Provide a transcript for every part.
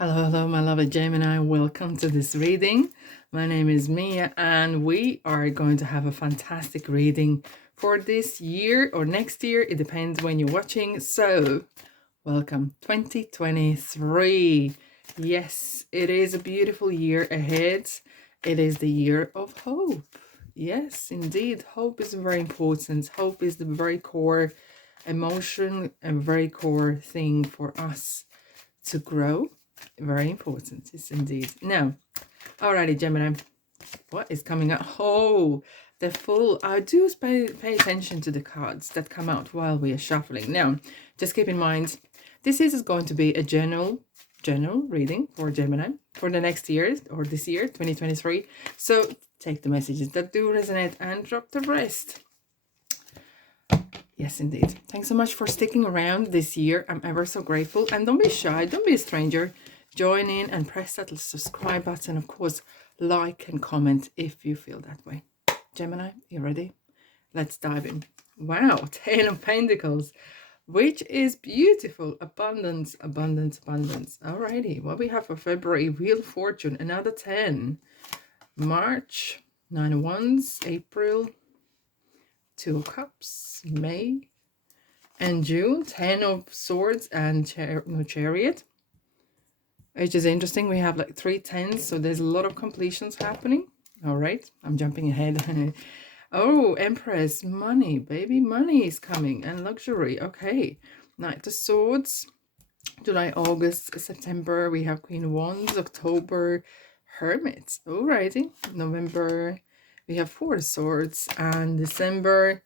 Hello, my lovely Gemini. Welcome to this reading. My name is Mia, and we are going to have a fantastic reading for this year or next year. It depends when you're watching. So, welcome 2023. Yes, it is a beautiful year ahead. It is the year of hope. Yes, indeed. Hope is very important. Hope is the very core emotion and very core thing for us to grow. Very important, yes, indeed. Now, alrighty, Gemini, what is coming up? Oh, the Fool. I do pay attention to the cards that come out while we are shuffling. Now, just keep in mind, this is going to be a general reading for Gemini for the next year or this year, 2023. So take the messages that do resonate and drop the rest. Yes, indeed. Thanks so much for sticking around this year. I'm ever so grateful. And don't be shy. Don't be a stranger. Join in and press that subscribe button. Of course, like and comment if you feel that way. Gemini, you ready? Let's dive in. Wow, 10 of Pentacles, which is beautiful. Abundance, abundance, abundance. Alrighty, what we have for February, Wheel of Fortune, another 10. March, 9 of Wands, April, 2 of Cups, May, and June, 10 of Swords and Chariot, which is interesting. We have like 3 10s, so there's a lot of completions happening. All right, I'm jumping ahead. Oh, Empress, money, baby, money is coming, and luxury. Okay, Knight of Swords, July, August, September, we have Queen of Wands, October, Hermit. Alrighty, November, we have 4 of Swords, and December,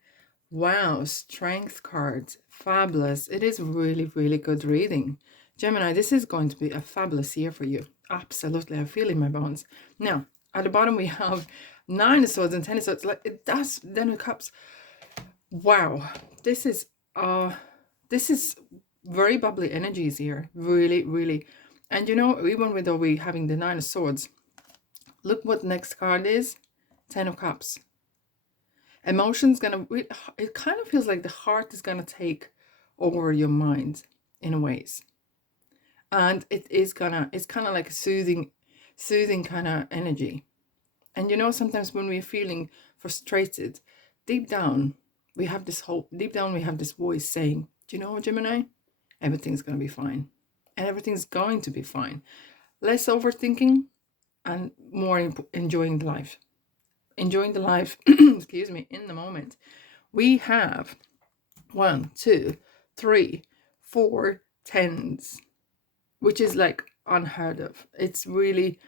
wow, Strength card, fabulous. It is really, really good reading. Gemini, this is going to be a fabulous year for you. Absolutely, I feel in my bones. Now, at the bottom we have 9 of Swords and 10 of Swords. Like it does, then of Cups. Wow, this is very bubbly energies here. Really, really. And you know, even though we having the 9 of Swords, look what next card is. 10 of Cups. Emotions gonna, it kind of feels like the heart is gonna take over your mind in ways. And it's kind of like a soothing kind of energy. And you know, sometimes when we're feeling frustrated, deep down, we have this hope. Deep down, we have this voice saying, do you know what, Gemini? Everything's going to be fine. And everything's going to be fine. Less overthinking and more enjoying the life. Enjoying the life, excuse me, in the moment. We have 1, 2, 3, 4 10s, which is like unheard of. It's really,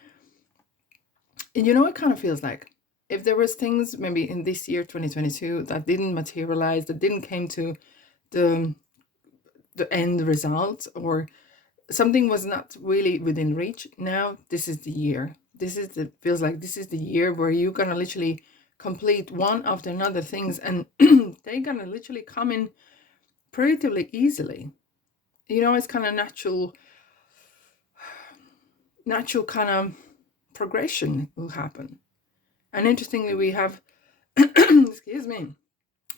and you know, it kind of feels like if there was things maybe in this year 2022 that didn't materialize, that didn't came to the end result, or something was not really within reach, now this is the year. Feels like this is the year where you're gonna literally complete one after another things, and they're gonna literally come in pretty easily. You know, it's kind of natural kind of progression will happen. And interestingly, we have excuse me,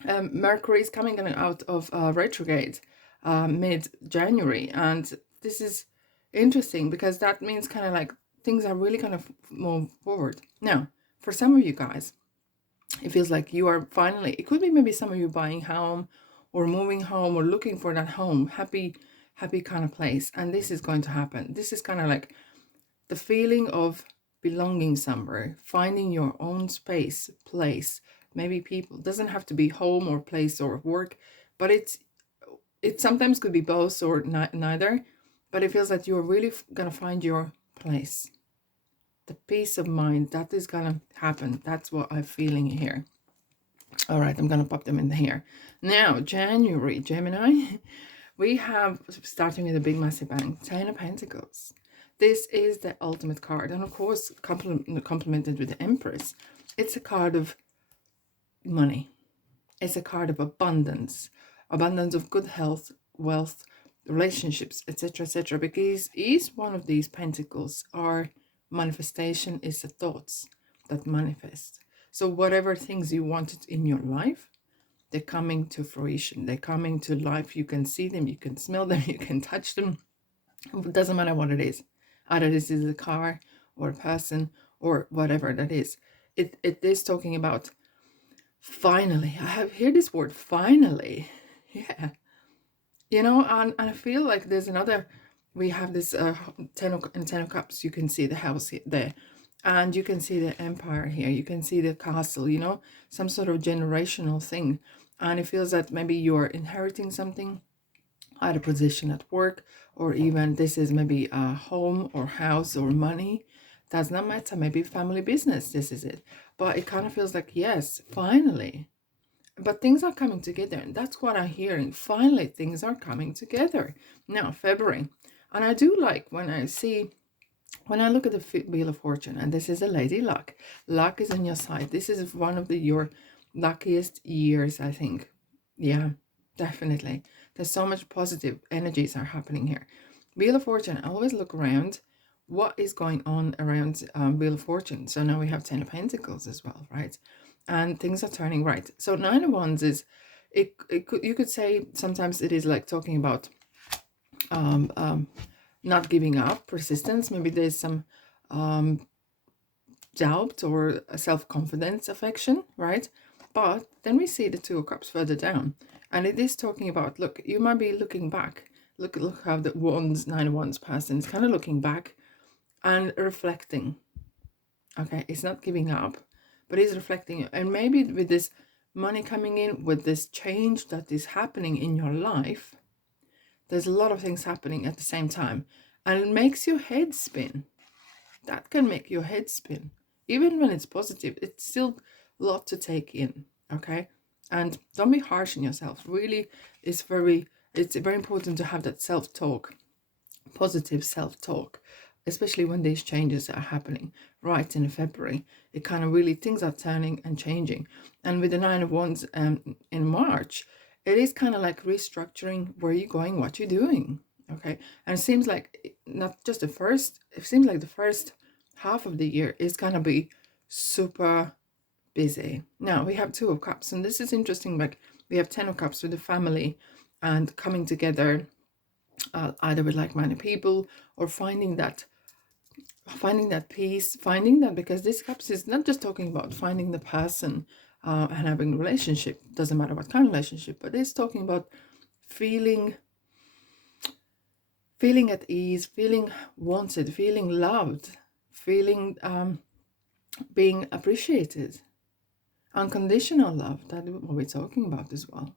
Mercury is coming out of retrograde mid-January, and this is interesting because that means kind of like things are really kind of move forward. Now, for some of you guys, it feels like you are finally, it could be maybe some of you buying home or moving home or looking for that home, happy kind of place, and this is going to happen. This is kind of like the feeling of belonging somewhere, finding your own space, place, maybe people. It doesn't have to be home or place or work, but it sometimes could be both or neither, but it feels like you're really gonna find your place. The peace of mind, that is gonna happen. That's what I'm feeling here. All right, I'm gonna pop them in here. Now, January, Gemini, we have, starting with a big massive bang, 10 of Pentacles. This is the ultimate card, and of course, complemented with the Empress. It's a card of money. It's a card of abundance of good health, wealth, relationships, etc., etc. Because each one of these pentacles are manifestation, is the thoughts that manifest. So whatever things you wanted in your life, they're coming to fruition. They're coming to life. You can see them, you can smell them, you can touch them. It doesn't matter what it is. Either this is a car or a person or whatever that is. It is talking about finally. I have heard this word finally. Yeah. You know, and I feel like there's another, we have this ten of cups. You can see the house there, and you can see the empire here, you can see the castle, you know, some sort of generational thing. And it feels that maybe you're inheriting something, either position at work, or even this is maybe a home or house or money. Does not matter, maybe family business, this is it. But it kind of feels like, yes, finally. But things are coming together, and that's what I'm hearing. Finally, things are coming together. Now, February. And I do like when I look at the Wheel of Fortune, and this is a lady luck. Luck is on your side. This is one of your luckiest years, I think. Yeah, definitely. There's so much positive energies are happening here. Wheel of Fortune, I always look around what is going on around Wheel of Fortune. So now we have 10 of Pentacles as well, right? And things are turning right. So 9 of Wands is, you could say sometimes it is like talking about not giving up, persistence. Maybe there's some doubt or self-confidence, affection, right? But then we see the 2 of Cups further down, and it is talking about, look, you might be looking back. Look how the Wands, 9 of Wands person is kind of looking back and reflecting. Okay, it's not giving up, but it's reflecting. And maybe with this money coming in, with this change that is happening in your life, there's a lot of things happening at the same time, and it makes your head spin. That can make your head spin. Even when it's positive, it's still a lot to take in, okay? And don't be harsh on yourself. Really, it's very important to have that self-talk, positive self-talk, especially when these changes are happening right in February. It kind of really, things are turning and changing. And with the 9 of Wands in March, it is kind of like restructuring where you're going, what you're doing, okay? And it seems like not just the first, it seems like the first half of the year is gonna be super busy. Now we have 2 of Cups, and this is interesting. Like we have 10 of Cups with the family and coming together, either with like-minded people, or finding that peace, finding that, because this Cups is not just talking about finding the person and having a relationship. Doesn't matter what kind of relationship, but it's talking about feeling at ease, feeling wanted, feeling loved, feeling being appreciated, unconditional love. That's what we're talking about as well.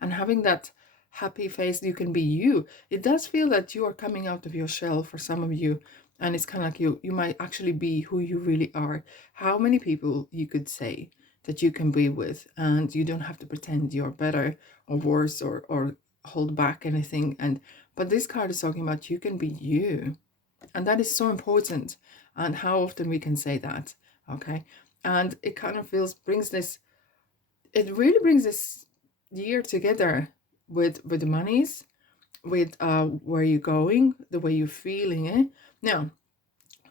And having that happy face, you can be you. It does feel that you are coming out of your shell for some of you, and it's kind of like you might actually be who you really are. How many people you could say that you can be with, and you don't have to pretend you're better or worse or hold back anything. But this card is talking about you can be you, and that is so important. And how often we can say that, okay? And it kind of brings this year together with the monies, with where you're going, the way you're feeling it. Now,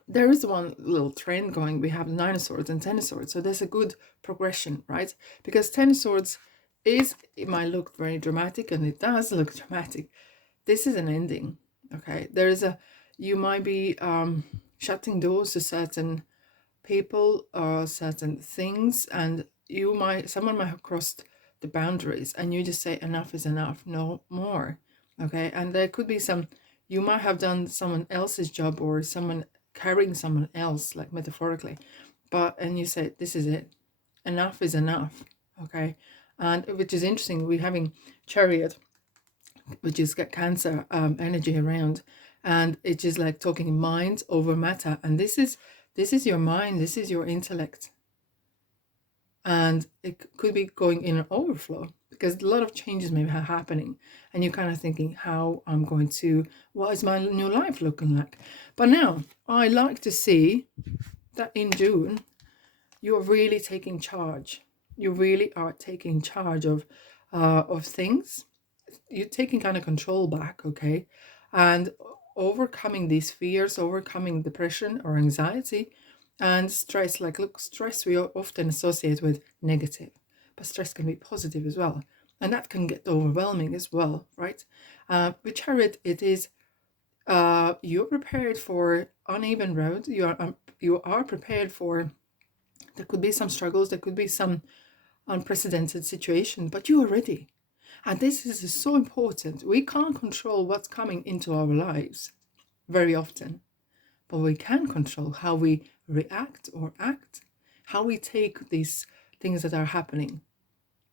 there is one little trend going. We have 9 of Swords and 10 of Swords. So there's a good progression, right? Because 10 of Swords it might look very dramatic, and it does look dramatic. This is an ending, okay? You might be shutting doors to certain people or certain things, and someone might have crossed the boundaries, and you just say enough is enough, no more, okay? And there could be you might have done someone else's job, or someone carrying someone else, like metaphorically, and you say this is it, enough is enough, okay? And which is interesting, we're having Chariot, which is got Cancer energy around, and it's just like talking mind over matter. And this is your mind, this is your intellect, and it could be going in an overflow, because a lot of changes may be happening, and you're kind of thinking, what is my new life looking like? But now I like to see that in June you're really taking charge. You really are taking charge of things. You're taking kind of control back, okay? And overcoming these fears, overcoming depression or anxiety and stress. Like, look, stress we often associate with negative, but stress can be positive as well. And that can get overwhelming as well, right? With Chariot, it is You're prepared for uneven road. You are prepared for, there could be some struggles, there could be some unprecedented situation, but you are ready. And this is so important. We can't control what's coming into our lives very often, but we can control how we react or act, how we take these things that are happening.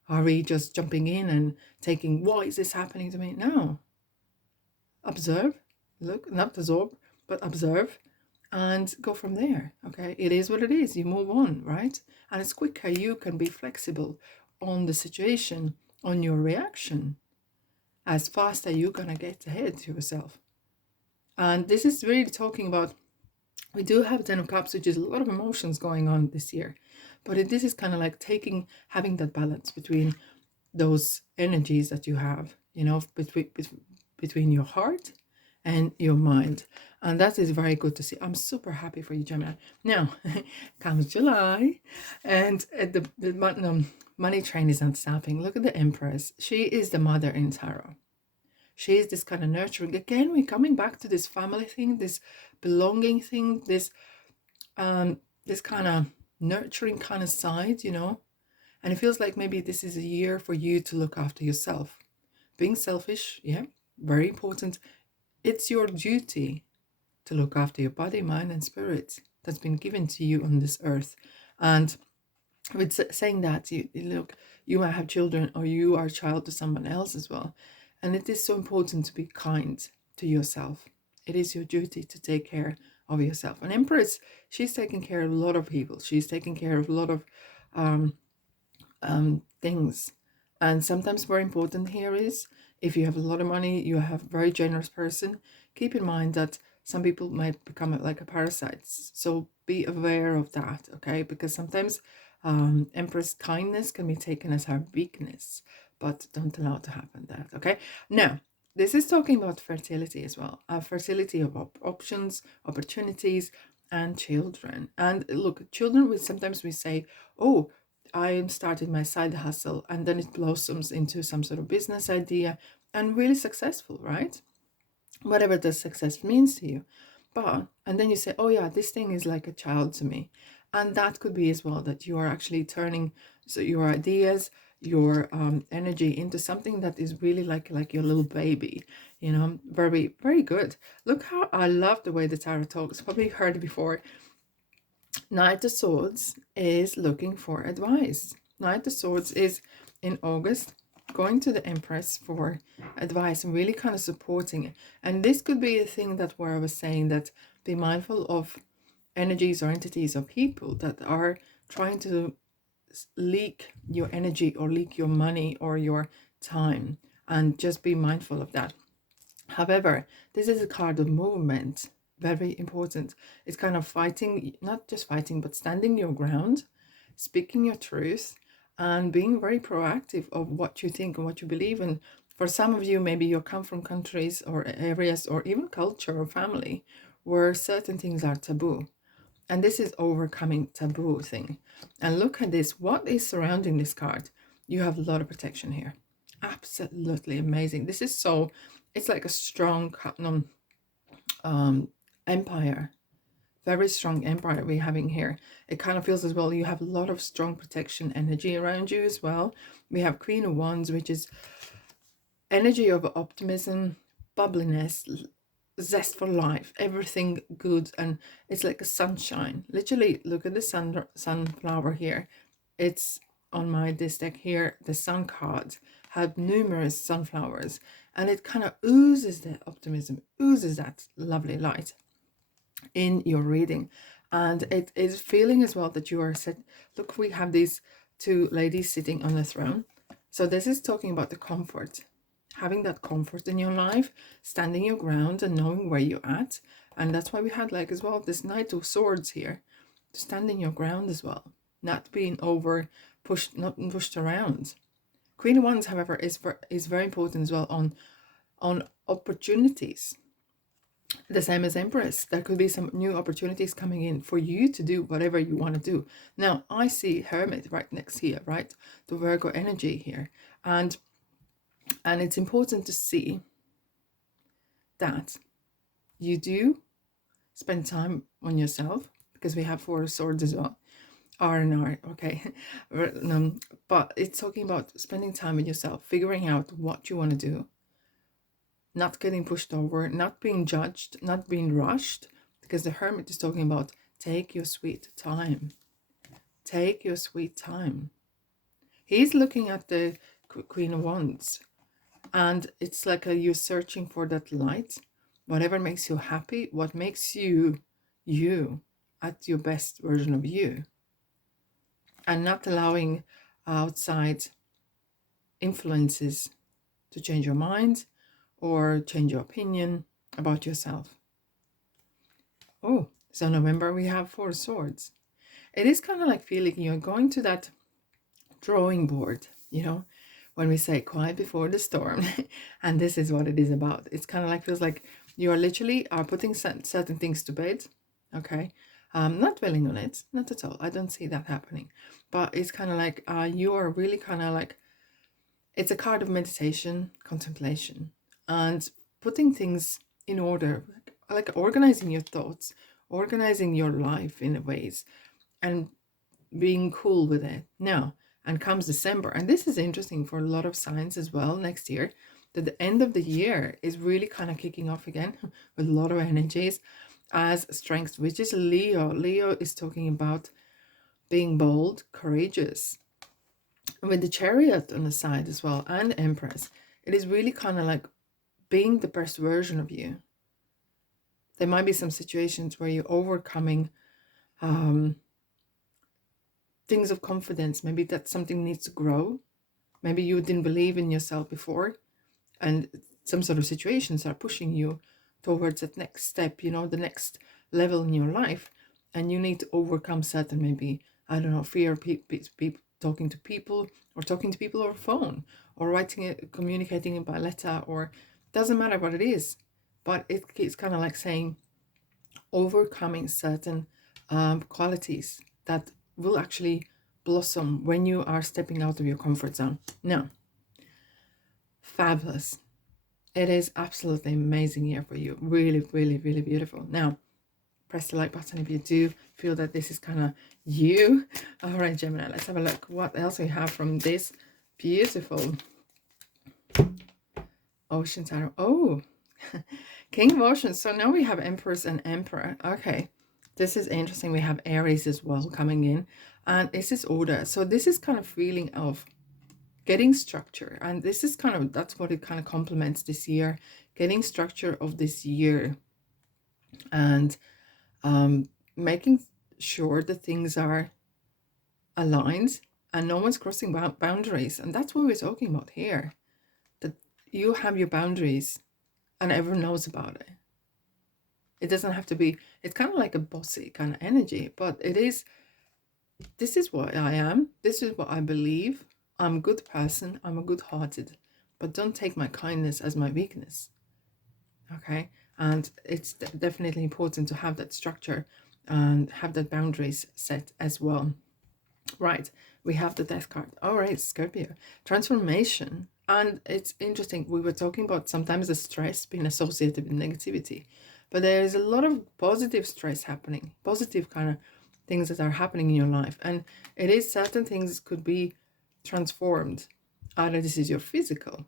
Are we just jumping in and taking, why is this happening to me? No. Observe, look, not absorb, but observe and go from there. Okay, it is what it is. You move on, right? And it's quicker. You can be flexible on the situation, on your reaction. As fast as you're gonna get ahead to yourself. And this is really talking about, we do have 10 of Cups, which is a lot of emotions going on this year. But this is kind of like having that balance between those energies that you have, between your heart and your mind. And that is very good to see. I'm super happy for you, Gemini. Now, comes July, and the money train is not stopping. Look at the Empress. She is the mother in tarot. She is this kind of nurturing. Again, we're coming back to this family thing, this belonging thing, this kind of nurturing kind of side, And it feels like maybe this is a year for you to look after yourself. Being selfish, yeah, very important. It's your duty to look after your body, mind, and spirit that's been given to you on this earth. And with saying that, you might have children, or you are a child to someone else as well. And it is so important to be kind to yourself. It is your duty to take care of yourself. And Empress, she's taking care of a lot of people. She's taking care of a lot of things. And sometimes very important here is, if you have a lot of money, you have a very generous person, keep in mind that some people might become like a parasite. So be aware of that, okay? Because sometimes Empress kindness can be taken as her weakness, but don't allow it to happen that, okay? Now, this is talking about fertility as well. Fertility of options, opportunities, and children. And look, children, sometimes we say, oh, I started my side hustle, and then it blossoms into some sort of business idea and really successful, right? Whatever the success means to you. And then you say, oh yeah, this thing is like a child to me. And that could be as well, that you are actually turning your ideas, your energy into something that is really like your little baby, very, very good. Look how I love the way the tarot talks. Probably heard it before. Knight of Swords is looking for advice. Knight of Swords is in August going to the Empress for advice and really kind of supporting it. And this could be a thing that where I was saying that be mindful of energies or entities or people that are trying to leak your energy or leak your money or your time, and just be mindful of that. However, this is a card of movement, very important. It's kind of fighting, not just fighting, but standing your ground, speaking your truth, and being very proactive of what you think and what you believe in. For some of you, maybe you come from countries or areas or even culture or family where certain things are taboo. And this is overcoming taboo thing. And look at this. What is surrounding this card? You have a lot of protection here. Absolutely amazing. This is so, it's like a strong empire. Very strong empire we're having here. It kind of feels as well, you have a lot of strong protection energy around you as well. We have Queen of Wands, which is energy of optimism, bubbliness, zest for life, everything good, and it's like a sunshine. Literally, look at the sunflower here. It's on this deck here. The sun cards have numerous sunflowers, and it kind of oozes that optimism, oozes that lovely light in your reading. And it is feeling as well that you are set. Look, we have these two ladies sitting on the throne. So this is talking about the comfort, having that comfort in your life, standing your ground and knowing where you're at. And that's why we had like as well this Knight of Swords here, standing your ground as well, not being not pushed around. Queen of Wands, however, is very important as well on opportunities. The same as Empress, there could be some new opportunities coming in for you to do whatever you want to do. Now, I see Hermit right next here, right? The Virgo energy here. And it's important to see that you do spend time on yourself, because we have 4 swords as well. R and R, okay. But it's talking about spending time with yourself, figuring out what you want to do, not getting pushed over, not being judged, not being rushed, because the Hermit is talking about take your sweet time. Take your sweet time. He's looking at the Queen of Wands, and it's like you're searching for that light, whatever makes you happy, what makes you you at your best version of you, and not allowing outside influences to change your mind or change your opinion about yourself. Oh, so November we have 4 swords. It is kind of like feeling you're going to that drawing board, you know, when we say quiet before the storm. And this is what it is about. It's kind of like, feels like you are literally putting certain things to bed. Okay. Not dwelling on it, not at all. I don't see that happening. But it's kind of like you are really kind of like, it's a card of meditation, contemplation, and putting things in order, like organizing your thoughts, organizing your life in ways, and being cool with it. Now, and comes December, and this is interesting for a lot of signs as well next year, that the end of the year is really kind of kicking off again with a lot of energies as strength, which is Leo. Leo is talking about being bold, courageous. And with the Chariot on the side as well, and Empress, it is really kind of like being the best version of you. There might be some situations where you're overcoming things of confidence. Maybe that something needs to grow. Maybe you didn't believe in yourself before, and some sort of situations are pushing you towards that next step, you know, the next level in your life, and you need to overcome certain, maybe, I don't know, fear of talking to people, or talking to people over phone, or writing it, communicating it by letter, or doesn't matter what it is, but it's kind of like saying overcoming certain qualities that will actually blossom when you are stepping out of your comfort zone. Now, fabulous. It is absolutely amazing year for you. Really, really, really beautiful. Now, press the like button if you do feel that this is kind of you. All right, Gemini, let's have a look. What else we have from this beautiful Ocean Tarot? Oh, King of Oceans. So now we have Empress and Emperor. Okay, this is interesting. We have Aries as well coming in, and this is order. So this is kind of feeling of getting structure, and this is kind of, that's what it kind of complements this year, getting structure of this year, and making sure that things are aligned and no one's crossing boundaries. And that's what we're talking about here, that you have your boundaries and everyone knows about it. It doesn't have to be, it's kind of like a bossy kind of energy, but it is, this is what I am, this is what I believe, I'm a good person, I'm a good-hearted, but don't take my kindness as my weakness. Okay, and it's definitely important to have that structure and have that boundaries set as well. Right, we have the Death card. All right, Scorpio, transformation. And it's interesting, we were talking about sometimes the stress being associated with negativity, but there is a lot of positive stress happening, positive kind of things that are happening in your life. And it is, certain things could be transformed. Either this is your physically,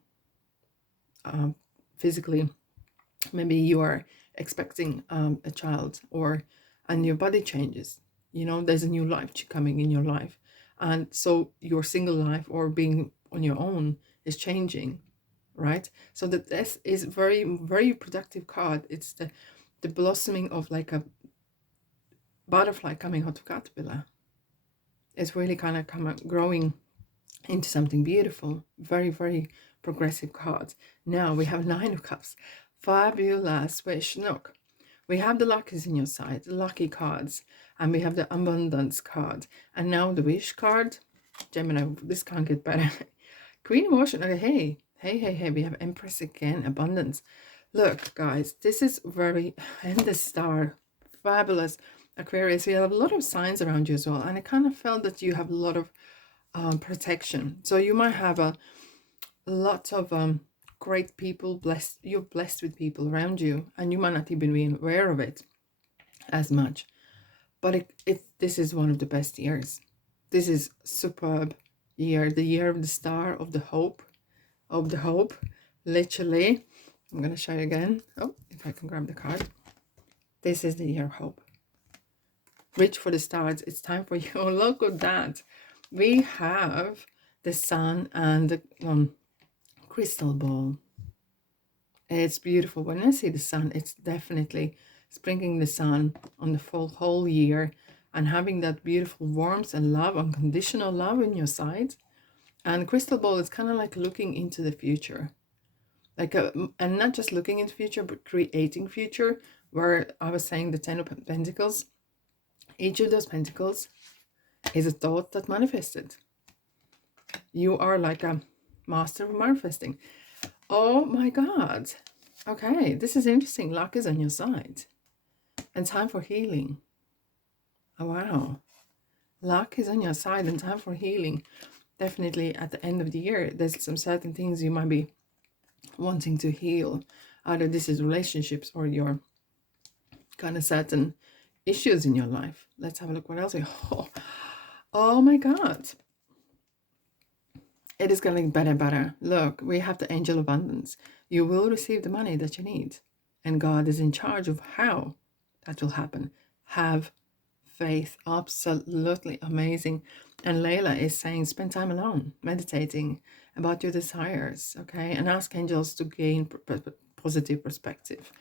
maybe you are expecting a child, and your body changes, you know, there's a new life coming in your life, and so your single life or being on your own is changing, right? So that this is very, very productive card. It's the blossoming of like a butterfly coming out of caterpillar. It's really kind of growing into something beautiful. Very, very progressive card. Now we have 9 of Cups. Fabulous. Wish. Look, we have the luckies in your side, the lucky cards, and we have the abundance card, and now the wish card. Gemini, this can't get better. Queen of Ocean. Okay, hey, we have Empress again, abundance. Look, guys, this is very, and the Star, fabulous. Aquarius, we have a lot of signs around you as well, and I kind of felt that you have a lot of protection. So you might have a lot of great people, you're blessed with people around you, and you might not even be aware of it as much. But this is one of the best years. This is superb year, the year of the star, of the hope, literally. I'm going to show you again. Oh, if I can grab the card. This is the year of hope. Reach for the stars. It's time for you. Look at that. We have the sun and the crystal ball. It's beautiful. When I see the sun, it's definitely sprinkling the sun on the whole year and having that beautiful warmth and love, unconditional love in your side. And crystal ball is kind of like looking into the future. And not just looking into the future, but creating future, where I was saying the 10 of Pentacles. Each of those pentacles is a thought that manifested. You are like a master of manifesting. Oh my God. Okay, this is interesting. Luck is on your side. And time for healing. Oh, wow. Luck is on your side and time for healing. Definitely at the end of the year, there's some certain things you might be wanting to heal. Either this is relationships or your kind of certain issues in your life. Let's have a look what else we oh my God. It is getting better and better. Look, we have the angel of abundance. You will receive the money that you need. And God is in charge of how that will happen. Have faith. Absolutely amazing. And Layla is saying, spend time alone, meditating about your desires, okay? And ask angels to gain positive perspective.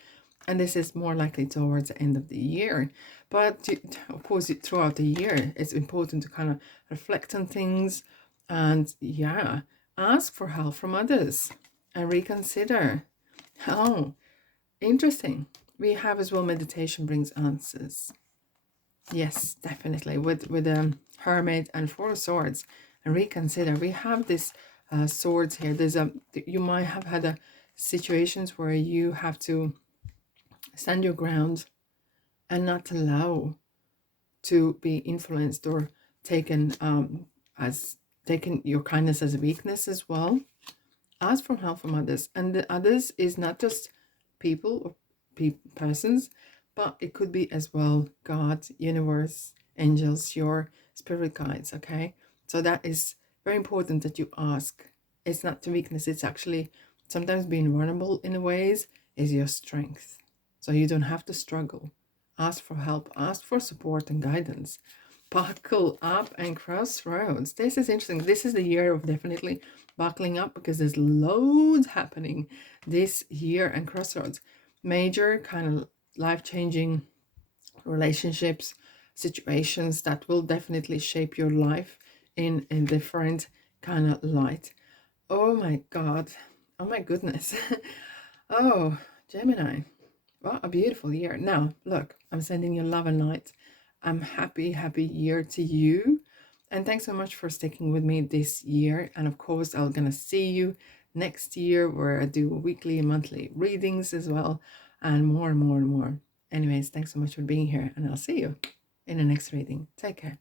And this is more likely towards the end of the year. But of course, throughout the year, it's important to kind of reflect on things. And yeah, ask for help from others and reconsider. Oh, interesting. We have as well, meditation brings answers. Yes, definitely. With Hermit and Four of Swords, and reconsider. We have this swords here. You might have had situations where you have to stand your ground and not allow to be influenced or taken your kindness as a weakness as well. Ask for help from others, and the others is not just people or persons, but it could be as well God, universe, angels, your spirit guides. Okay, so that is very important that you ask. It's not the weakness, it's actually sometimes being vulnerable in ways is your strength. So you don't have to struggle. Ask for help, ask for support and guidance. Buckle up and crossroads. This is interesting. This is the year of definitely buckling up, because there's loads happening this year, and crossroads. Major kind of life-changing relationships, situations that will definitely shape your life in a different kind of light. Oh my God. Oh my goodness. Oh, Gemini. What a beautiful year. Now, look, I'm sending you love and light. I'm happy year to you. And thanks so much for sticking with me this year. And of course, I'm going to see you next year, where I do weekly and monthly readings as well, and more and more and more. Anyways, thanks so much for being here, and I'll see you in the next reading. Take care.